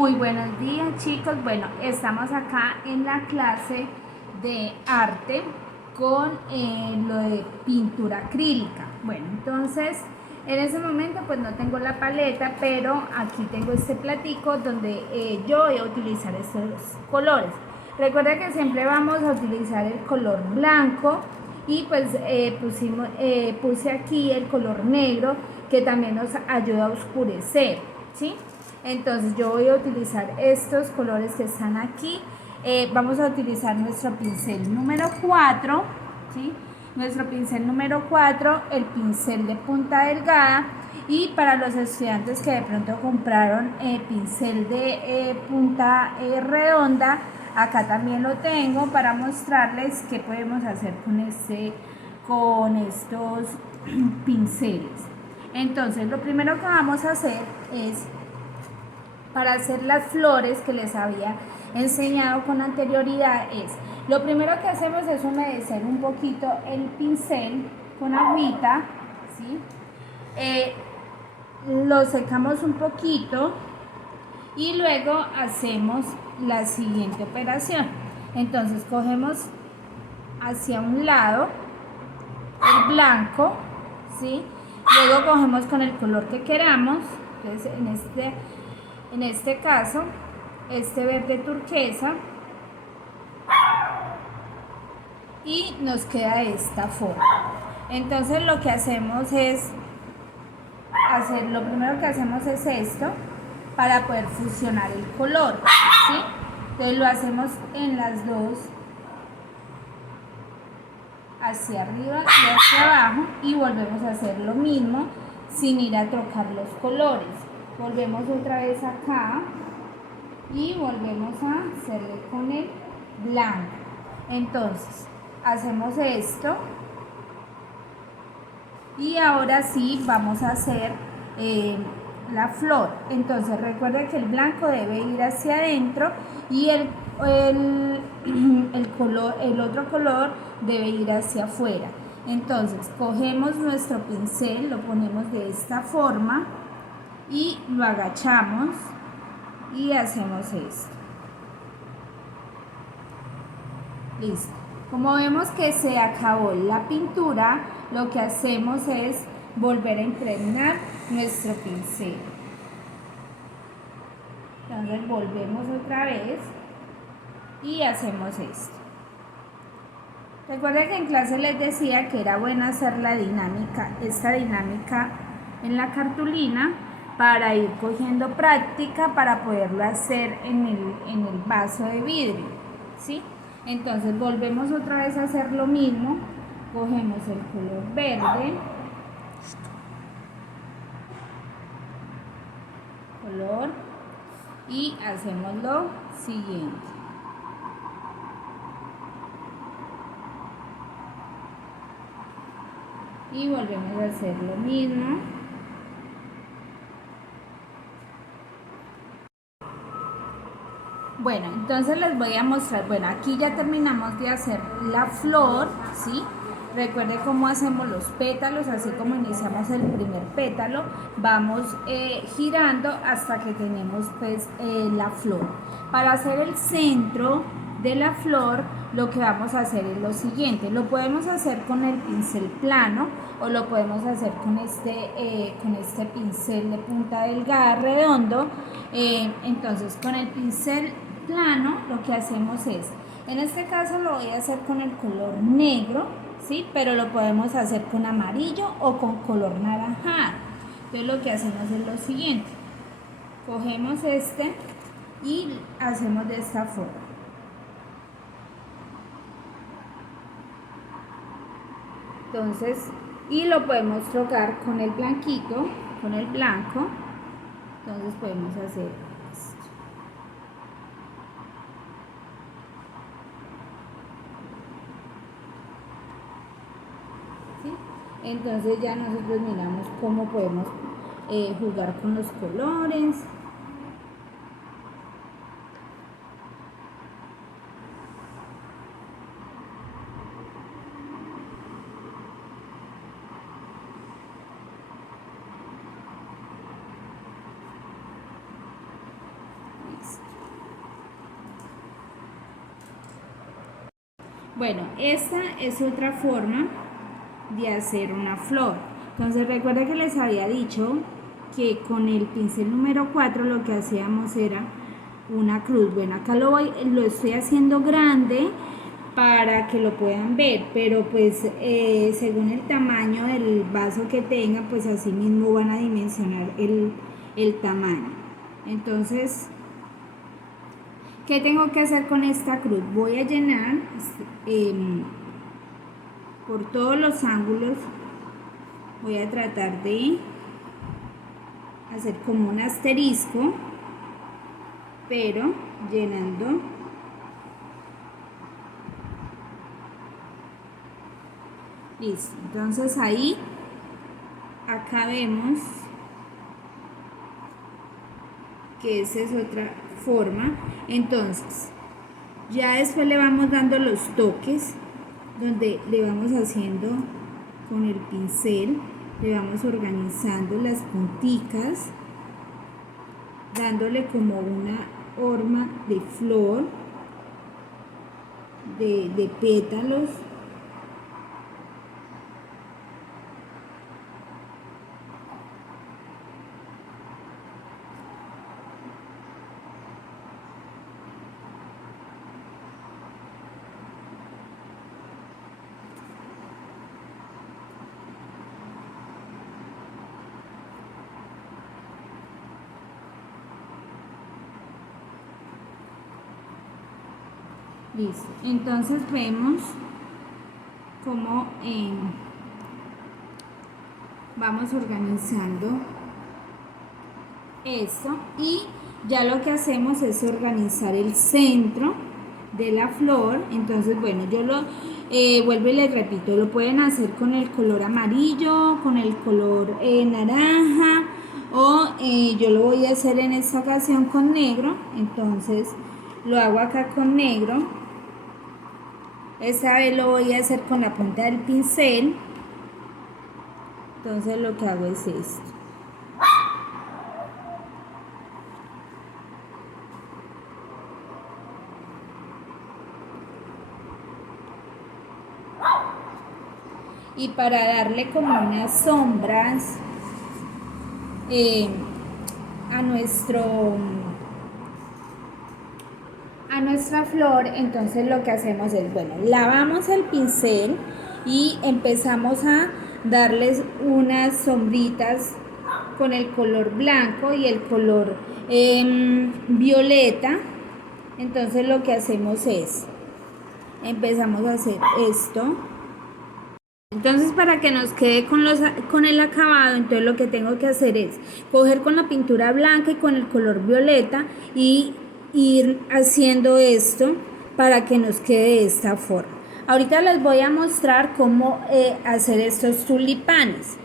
Muy buenos días, chicos. Bueno, estamos acá en la clase de arte con lo de pintura acrílica. Bueno, entonces en ese momento pues no tengo la paleta, pero aquí tengo este platico donde yo voy a utilizar estos colores. Recuerda que siempre vamos a utilizar el color blanco y pues puse aquí el color negro que también nos ayuda a oscurecer, ¿sí? Entonces yo voy a utilizar estos colores que están aquí. Vamos a utilizar nuestro pincel número 4, ¿sí? Nuestro pincel número 4, el pincel de punta delgada, y para los estudiantes que de pronto compraron pincel de punta redonda, acá también lo tengo para mostrarles qué podemos hacer con estos pinceles. Entonces lo primero que vamos a hacer es, para hacer las flores que les había enseñado con anterioridad, lo primero que hacemos es humedecer un poquito el pincel con agüita, ¿sí? Lo secamos un poquito y luego hacemos la siguiente operación. Entonces cogemos hacia un lado el blanco, ¿sí? Luego cogemos con el color que queramos. Entonces en este caso, este verde turquesa, y nos queda de esta forma. Entonces lo que hacemos es lo primero que hacemos es esto para poder fusionar el color, ¿sí? Entonces lo hacemos en las dos, hacia arriba y hacia abajo, y volvemos a hacer lo mismo sin ir a trocar los colores. Volvemos otra vez acá y volvemos a hacerle con el blanco. Entonces hacemos esto y ahora sí vamos a hacer la flor. Entonces recuerden que el blanco debe ir hacia adentro y el otro color debe ir hacia afuera. Entonces cogemos nuestro pincel, lo ponemos de esta forma y lo agachamos y hacemos esto. Listo. Como vemos que se acabó la pintura, lo que hacemos es volver a impregnar nuestro pincel. Entonces volvemos otra vez y hacemos esto. Recuerden que en clase les decía que era bueno hacer esta dinámica en la cartulina para ir cogiendo práctica para poderlo hacer en el vaso de vidrio, ¿sí? Entonces volvemos otra vez a hacer lo mismo, cogemos el color verde, y hacemos lo siguiente. Y volvemos a hacer lo mismo. Bueno, entonces les voy a mostrar. Bueno, aquí ya terminamos de hacer la flor, ¿sí? Recuerden cómo hacemos los pétalos, así como iniciamos el primer pétalo, vamos girando hasta que tenemos pues la flor. Para hacer el centro de la flor, lo que vamos a hacer es lo siguiente. Lo podemos hacer con el pincel plano o lo podemos hacer con este pincel de punta delgada redondo. Entonces con el pincel plano lo que hacemos es, en este caso lo voy a hacer con el color negro, ¿sí? Pero lo podemos hacer con amarillo o con color naranja. Entonces lo que hacemos es lo siguiente, cogemos este y hacemos de esta forma. Entonces, y lo podemos trocar con el blanquito, con el blanco. Entonces podemos hacer esto. ¿Sí? Entonces ya nosotros miramos cómo podemos jugar con los colores. Bueno, esta es otra forma de hacer una flor. Entonces recuerda que les había dicho que con el pincel número 4 lo que hacíamos era una cruz. Bueno, acá lo estoy haciendo grande para que lo puedan ver, pero pues según el tamaño del vaso que tengan, pues así mismo van a dimensionar el tamaño. Entonces, ¿qué tengo que hacer con esta cruz? Voy a llenar por todos los ángulos, voy a tratar de hacer como un asterisco, pero llenando listo. Entonces ahí acá vemos que esa es otra forma. Entonces ya después le vamos dando los toques, donde le vamos haciendo con el pincel, le vamos organizando las punticas, dándole como una forma de flor, de pétalos. Listo, entonces vemos cómo vamos organizando esto y ya lo que hacemos es organizar el centro de la flor. Entonces bueno, yo lo vuelvo y les repito, lo pueden hacer con el color amarillo, con el color naranja, o yo lo voy a hacer en esta ocasión con negro. Entonces lo hago acá con negro. Esta vez lo voy a hacer con la punta del pincel. Entonces lo que hago es esto. Y para darle como unas sombras a nuestra flor, entonces lo que hacemos es, bueno, lavamos el pincel y empezamos a darles unas sombritas con el color blanco y el color violeta. Entonces lo que hacemos es, empezamos a hacer esto. Entonces para que nos quede con el acabado, entonces lo que tengo que hacer es coger con la pintura blanca y con el color violeta y ir haciendo esto para que nos quede de esta forma. Ahorita les voy a mostrar cómo hacer estos tulipanes.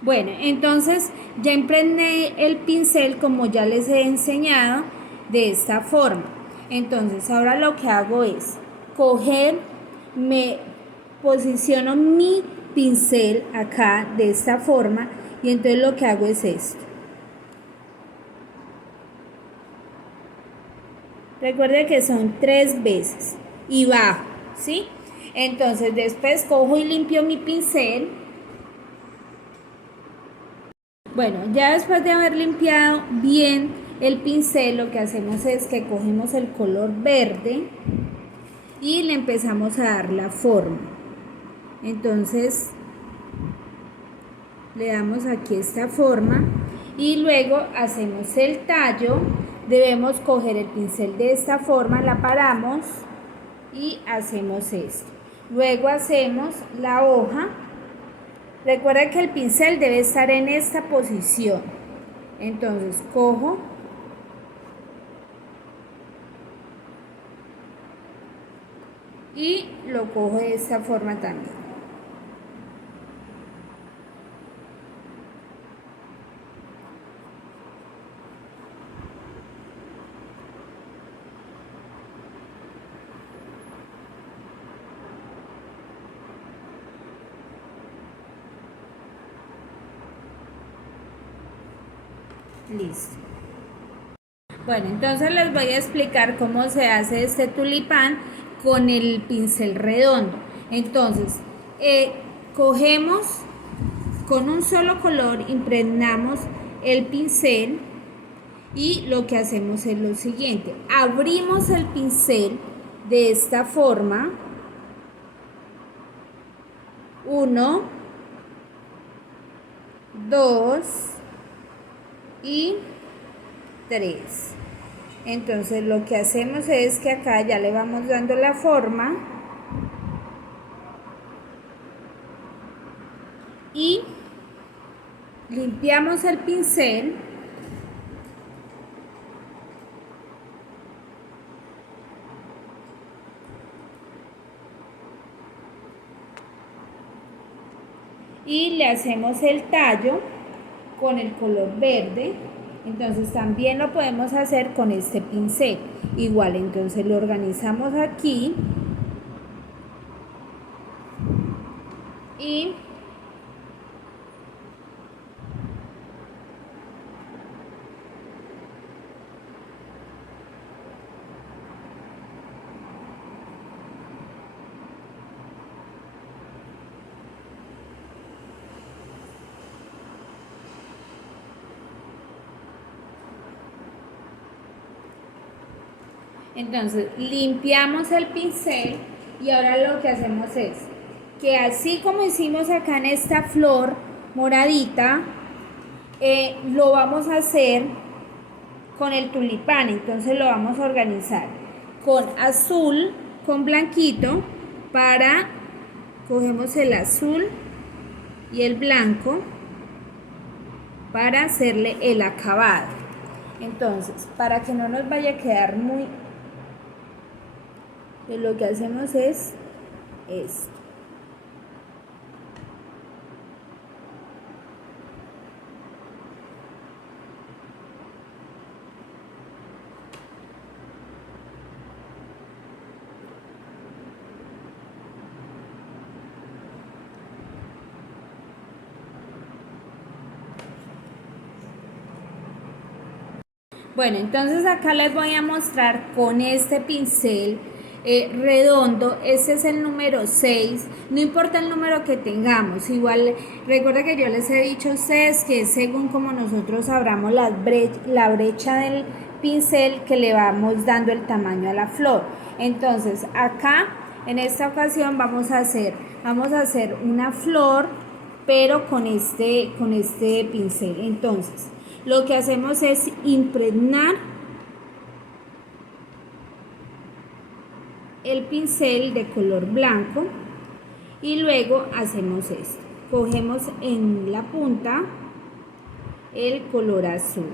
Bueno, entonces ya emprendí el pincel como ya les he enseñado de esta forma. Entonces ahora lo que hago es coger, me posiciono mi pincel acá de esta forma y entonces lo que hago es esto. Recuerde que son 3 veces y bajo, ¿sí? Entonces después cojo y limpio mi pincel. Bueno, ya después de haber limpiado bien el pincel, lo que hacemos es que cogemos el color verde y le empezamos a dar la forma. Entonces le damos aquí esta forma y luego hacemos el tallo. Debemos coger el pincel de esta forma, la paramos y hacemos esto. Luego hacemos la hoja. Recuerda que el pincel debe estar en esta posición. Entonces cojo y lo cojo de esta forma también. Listo. Bueno, entonces les voy a explicar cómo se hace este tulipán con el pincel redondo. Entonces, cogemos con un solo color, impregnamos el pincel y lo que hacemos es lo siguiente: abrimos el pincel de esta forma, 1, 2 y 3. Entonces lo que hacemos es que acá ya le vamos dando la forma y limpiamos el pincel y le hacemos el tallo con el color verde. Entonces también lo podemos hacer con este pincel igual. Entonces lo organizamos aquí y entonces limpiamos el pincel y ahora lo que hacemos es que así como hicimos acá en esta flor moradita, lo vamos a hacer con el tulipán. Entonces lo vamos a organizar con azul, con blanquito, cogemos el azul y el blanco para hacerle el acabado. Entonces, para que no nos vaya a quedar muy, lo que hacemos es esto. Bueno, entonces acá les voy a mostrar con este pincel redondo. Este es el número 6, no importa el número que tengamos, igual recuerda que yo les he dicho a ustedes que es según como nosotros abramos la brecha del pincel que le vamos dando el tamaño a la flor. Entonces acá en esta ocasión vamos a hacer una flor, pero con este pincel. Entonces lo que hacemos es impregnar el pincel de color blanco y luego hacemos esto. Cogemos en la punta el color azul.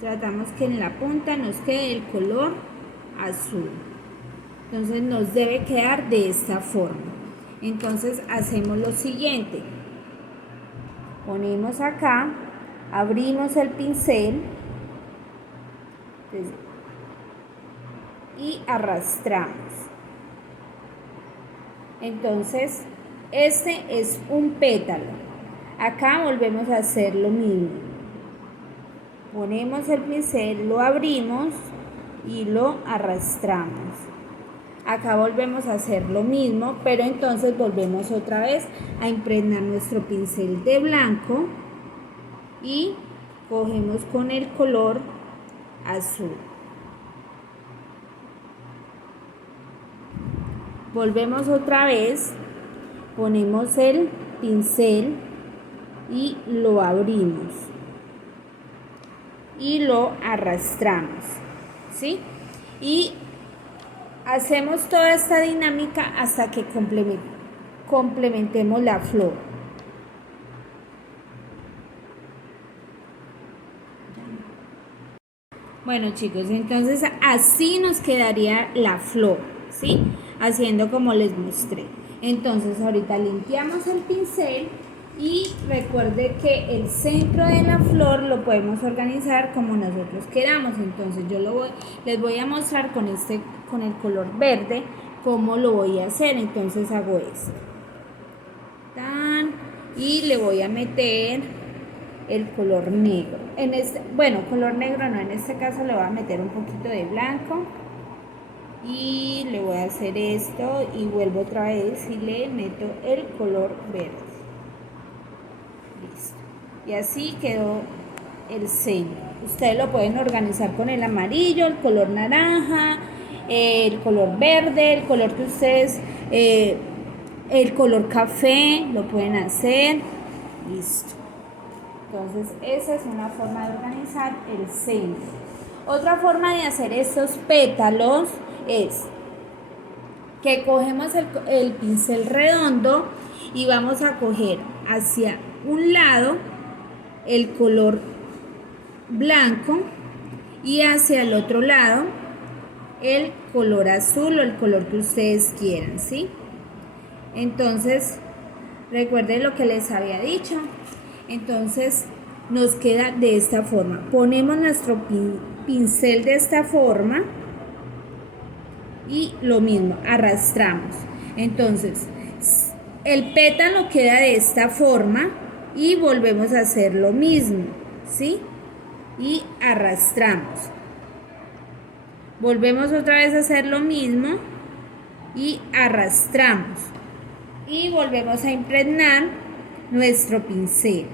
Tratamos que en la punta nos quede el color azul. Entonces nos debe quedar de esta forma. Entonces hacemos lo siguiente. Ponemos acá, abrimos el pincel y arrastramos. Entonces, este es un pétalo. Acá volvemos a hacer lo mismo. Ponemos el pincel, lo abrimos y lo arrastramos. Acá volvemos a hacer lo mismo, pero entonces volvemos otra vez a impregnar nuestro pincel de blanco y cogemos con el color azul. Volvemos otra vez, ponemos el pincel y lo abrimos y lo arrastramos, ¿sí? Y hacemos toda esta dinámica hasta que complementemos la flor. Bueno, chicos, entonces así nos quedaría la flor, ¿sí? Haciendo como les mostré. Entonces ahorita limpiamos el pincel y recuerde que el centro de la flor lo podemos organizar como nosotros queramos. Entonces yo les voy a mostrar con el color verde cómo lo voy a hacer. Entonces hago esto y le voy a meter el color negro. Bueno, color negro no, en este caso le voy a meter un poquito de blanco y le voy a hacer esto y vuelvo otra vez y le meto el color verde. Listo. Y así quedó el centro. Ustedes lo pueden organizar con el amarillo, el color naranja, el color verde, el color que ustedes, el color café, lo pueden hacer. Listo. Entonces esa es una forma de organizar el centro. Otra forma de hacer estos pétalos es que cogemos el pincel redondo y vamos a coger hacia un lado el color blanco y hacia el otro lado el color azul o el color que ustedes quieran, ¿sí? Entonces, recuerden lo que les había dicho. Entonces, nos queda de esta forma. Ponemos nuestro pincel de esta forma y lo mismo, arrastramos. Entonces, el pétalo queda de esta forma y volvemos a hacer lo mismo, ¿sí? Y arrastramos. Volvemos otra vez a hacer lo mismo y arrastramos. Y volvemos a impregnar nuestro pincel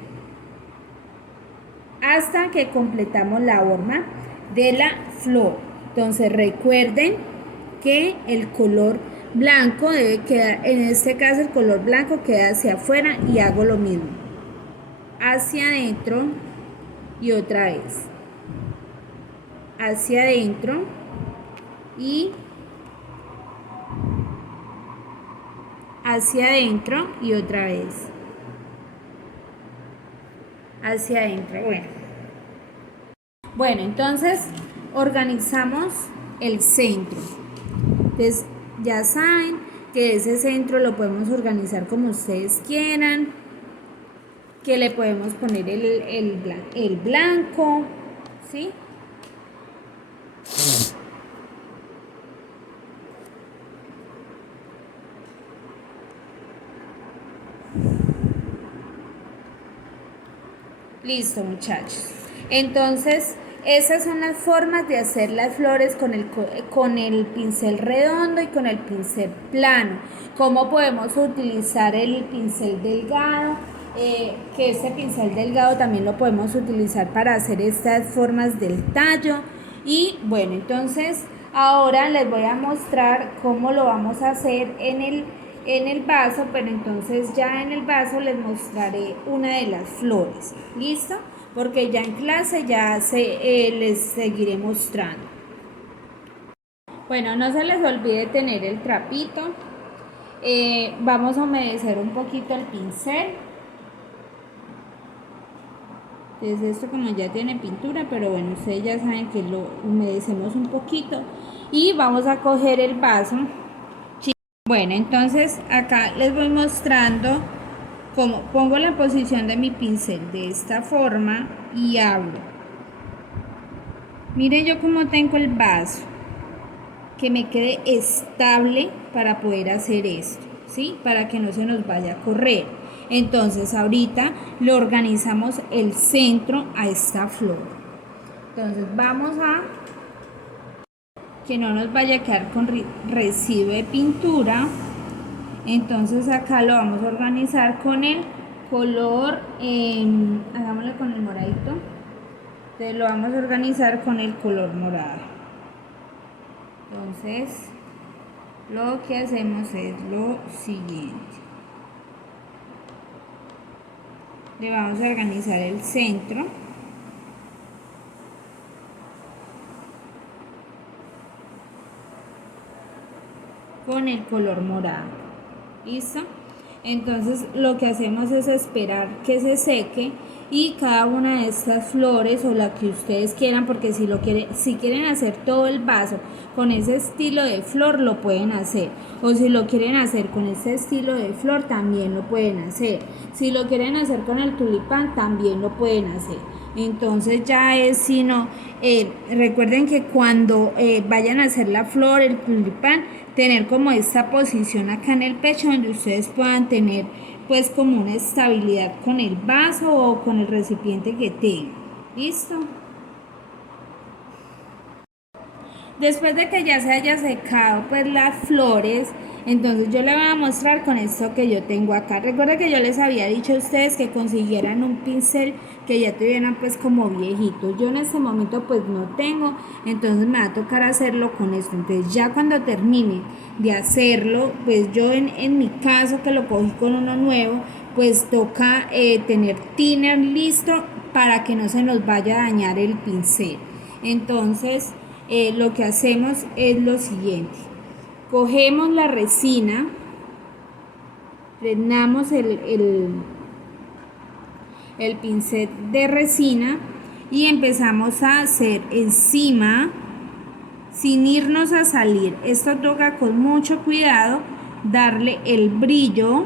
hasta que completamos la forma de la flor. Entonces recuerden que el color blanco debe quedar, en este caso el color blanco queda hacia afuera y hago lo mismo, hacia adentro y otra vez, hacia adentro y hacia adentro y otra vez, hacia adentro. Bueno, entonces organizamos el centro. Entonces ya saben que ese centro lo podemos organizar como ustedes quieran, que le podemos poner el blanco, ¿sí? Listo, muchachos. Entonces, esas son las formas de hacer las flores con el pincel redondo y con el pincel plano. Cómo podemos utilizar el pincel delgado, que este pincel delgado también lo podemos utilizar para hacer estas formas del tallo. Y bueno, entonces ahora les voy a mostrar cómo lo vamos a hacer en el vaso, pero entonces ya en el vaso les mostraré una de las flores. ¿Listo? Porque ya en clase ya les seguiré mostrando. Bueno, no se les olvide tener el trapito. Vamos a humedecer un poquito el pincel. Entonces esto como ya tiene pintura, pero bueno, ustedes ya saben que lo humedecemos un poquito. Y vamos a coger el vaso. Bueno, entonces acá les voy mostrando cómo pongo la posición de mi pincel de esta forma y abro. Miren yo cómo tengo el vaso, que me quede estable para poder hacer esto, ¿sí? Para que no se nos vaya a correr. Entonces ahorita le organizamos el centro a esta flor. Entonces vamos a que no nos vaya a quedar con residuo de pintura. Entonces acá lo vamos a organizar con el color, hagámoslo con el moradito. Entonces lo vamos a organizar con el color morado. Entonces lo que hacemos es lo siguiente. Le vamos a organizar el centro. Con el color morado. ¿Listo? Entonces lo que hacemos es esperar que se seque y cada una de estas flores o la que ustedes quieran, porque si quieren hacer todo el vaso con ese estilo de flor lo pueden hacer, o si lo quieren hacer con ese estilo de flor también lo pueden hacer, si lo quieren hacer con el tulipán también lo pueden hacer. Entonces ya es, si no, recuerden que cuando vayan a hacer la flor, el tulipán, tener como esta posición acá en el pecho donde ustedes puedan tener pues como una estabilidad con el vaso o con el recipiente que tenga. ¿Listo? Después de que ya se haya secado pues las flores, entonces yo le voy a mostrar con esto que yo tengo acá. Recuerda que yo les había dicho a ustedes que consiguieran un pincel que ya tuvieran pues como viejito. Yo en este momento pues no tengo, entonces me va a tocar hacerlo con esto. Entonces ya cuando termine de hacerlo, pues yo en mi caso que lo cogí con uno nuevo, pues toca tener thinner listo para que no se nos vaya a dañar el pincel. Entonces lo que hacemos es lo siguiente: cogemos la resina, frenamos el pincel de resina y empezamos a hacer encima sin irnos a salir. Esto toca con mucho cuidado darle el brillo.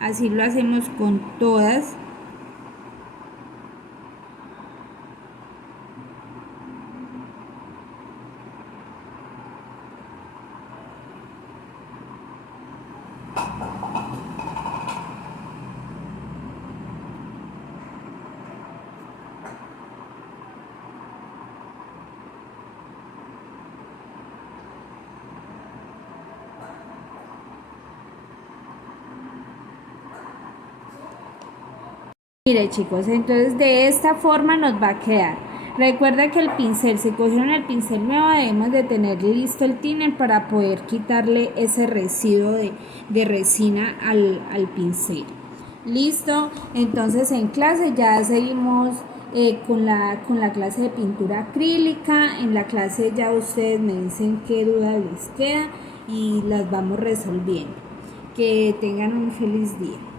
Así lo hacemos con todas. Mire chicos, entonces de esta forma nos va a quedar. Recuerda que el pincel, si cogieron el pincel nuevo, debemos de tener listo el thinner para poder quitarle ese residuo de resina al pincel. Listo, entonces en clase ya seguimos con la clase de pintura acrílica. En la clase ya ustedes me dicen qué duda les queda y las vamos resolviendo. Que tengan un feliz día.